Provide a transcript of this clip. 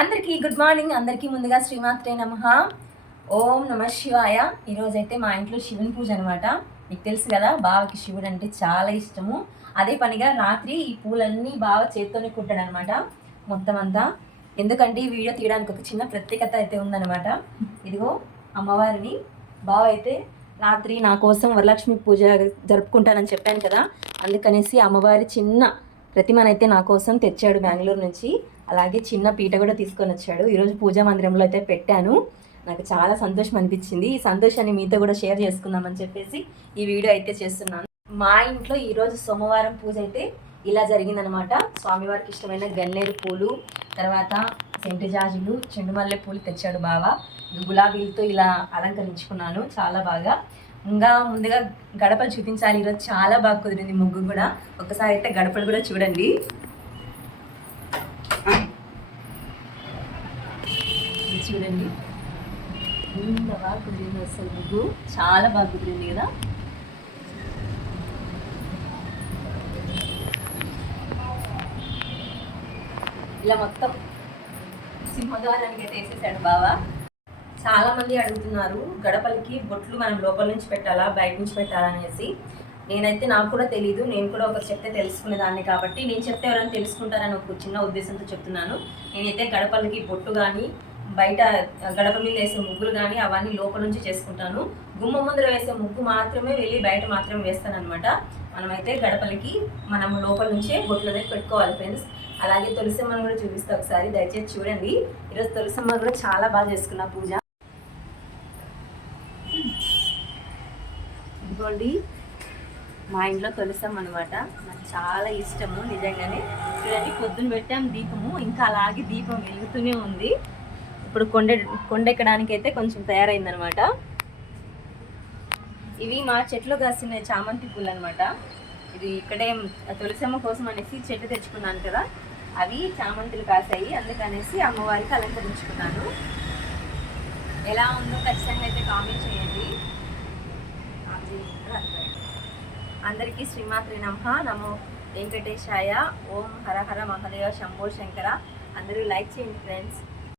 అందరికీ good morning అందరికీ ముందుగా శ్రీమాత్రే నమ. ఓం నమ శివాయ. ఈరోజైతే మా ఇంట్లో శివుని పూజ అనమాట మీకు తెలుసు కదా బావకి శివుడు అంటే చాలా ఇష్టము. అదే పనిగా రాత్రి ఈ పూలన్నీ బావ చేత్తోనే కుట్టాడు అనమాట మొత్తం అంతా ఎందుకంటే ఈ వీడియో తీయడానికి ఒక చిన్న ప్రత్యేకత అయితే ఉందన్నమాట. ఇదిగో అమ్మవారిని. బావ అయితే రాత్రి నా కోసం వరలక్ష్మి పూజ జరుపుకుంటానని చెప్పాను కదా అందుకనేసి అమ్మవారి చిన్న ప్రతిమనైతే నా కోసం తెచ్చాడు బెంగళూరు నుంచి. అలాగే చిన్న పీట కూడా తీసుకొని వచ్చాడు. ఈరోజు పూజా మందిరంలో అయితే పెట్టాను. నాకు చాలా సంతోషం అనిపించింది. ఈ సంతోషాన్ని మీతో కూడా షేర్ చేసుకుందామని చెప్పేసి ఈ వీడియో అయితే చేస్తున్నాను. మా ఇంట్లో ఈరోజు సోమవారం పూజ అయితే ఇలా జరిగిందనమాట. స్వామివారికి ఇష్టమైన గన్నేరు పూలు తర్వాత సెంటు జాజులు చెండుమల్లె పూలు తెచ్చాడు బావ. గులాబీలతో ఇలా అలంకరించుకున్నాను చాలా బాగా. ఇంకా ముందుగా గడపలు చూపించాలి. ఈరోజు చాలా బాగా కుదిరింది ముగ్గు కూడా. ఒకసారి అయితే గడపలు కూడా చూడండి. చూడండి. ఇంత బాగా కుదిరింది అసలు ముగ్గు. చాలా బాగా కుదిరింది కదా. ఇలా మొత్తం సింహద్వారానికి అయితే వేసేసాడు బావా. చాలా మంది అడుగుతున్నారు గడపలకి బొట్లు మనం లోపల నుంచి పెట్టాలా బయట నుంచి పెట్టాలా? అనేసి. నేనైతే నాకు కూడా తెలియదు నేను కూడా ఒకరు చెప్తే తెలుసుకునేదాన్ని కాబట్టి. నేను చెప్తే ఎవరైనా తెలుసుకుంటారని ఒక చిన్న ఉద్దేశంతో చెప్తున్నాను. నేనైతే గడపలకి బొట్టు కానీ బయట గడప మీద వేసే ముగ్గులు కానీ అవన్నీ లోపల నుంచి చేసుకుంటాను. గుమ్మ ముందర వేసే ముగ్గు మాత్రమే వెళ్ళి బయట మాత్రమే వేస్తాను అనమాట మనమైతే గడపలకి మనం లోపల నుంచే బొట్లు అనేది పెట్టుకోవాలి ఫ్రెండ్స్. అలాగే తులసమ్మను కూడా చూపిస్తా ఒకసారి దయచేసి చూడండి. ఈరోజు తులసమ్మ కూడా చాలా బాగా చేసుకున్నా పూజ. ఇదిగోండి మా ఇంట్లో తులసం అనమాట నాకు చాలా ఇష్టము నిజంగానే. చూడండి పొద్దున్న పెట్టాం దీపము ఇంకా అలాగే దీపం వెలుగుతూనే ఉంది. ఇప్పుడు కొండ కొండెక్కడానికి అయితే కొంచెం తయారైందనమాట ఇవి మా చెట్లు కాసిన చామంతి పూలు అనమాట ఇది ఇక్కడే తులసమ్మ కోసం అనేసి చెట్టు తెచ్చుకున్నాను కదా. అవి చామంతులు కాసాయి. అందుకనేసి అమ్మవారికి అలంకరించుకున్నాను. ఎలా ఉందో ఖచ్చితంగా అయితే కామెంట్ చేయండి. అందరికీ శ్రీమాత్రి నమ. నమో వెంకటేశాయ. ఓం హర హర మహదేవ శంభో శంకర. అందరూ లైక్ చేయండి ఫ్రెండ్స్.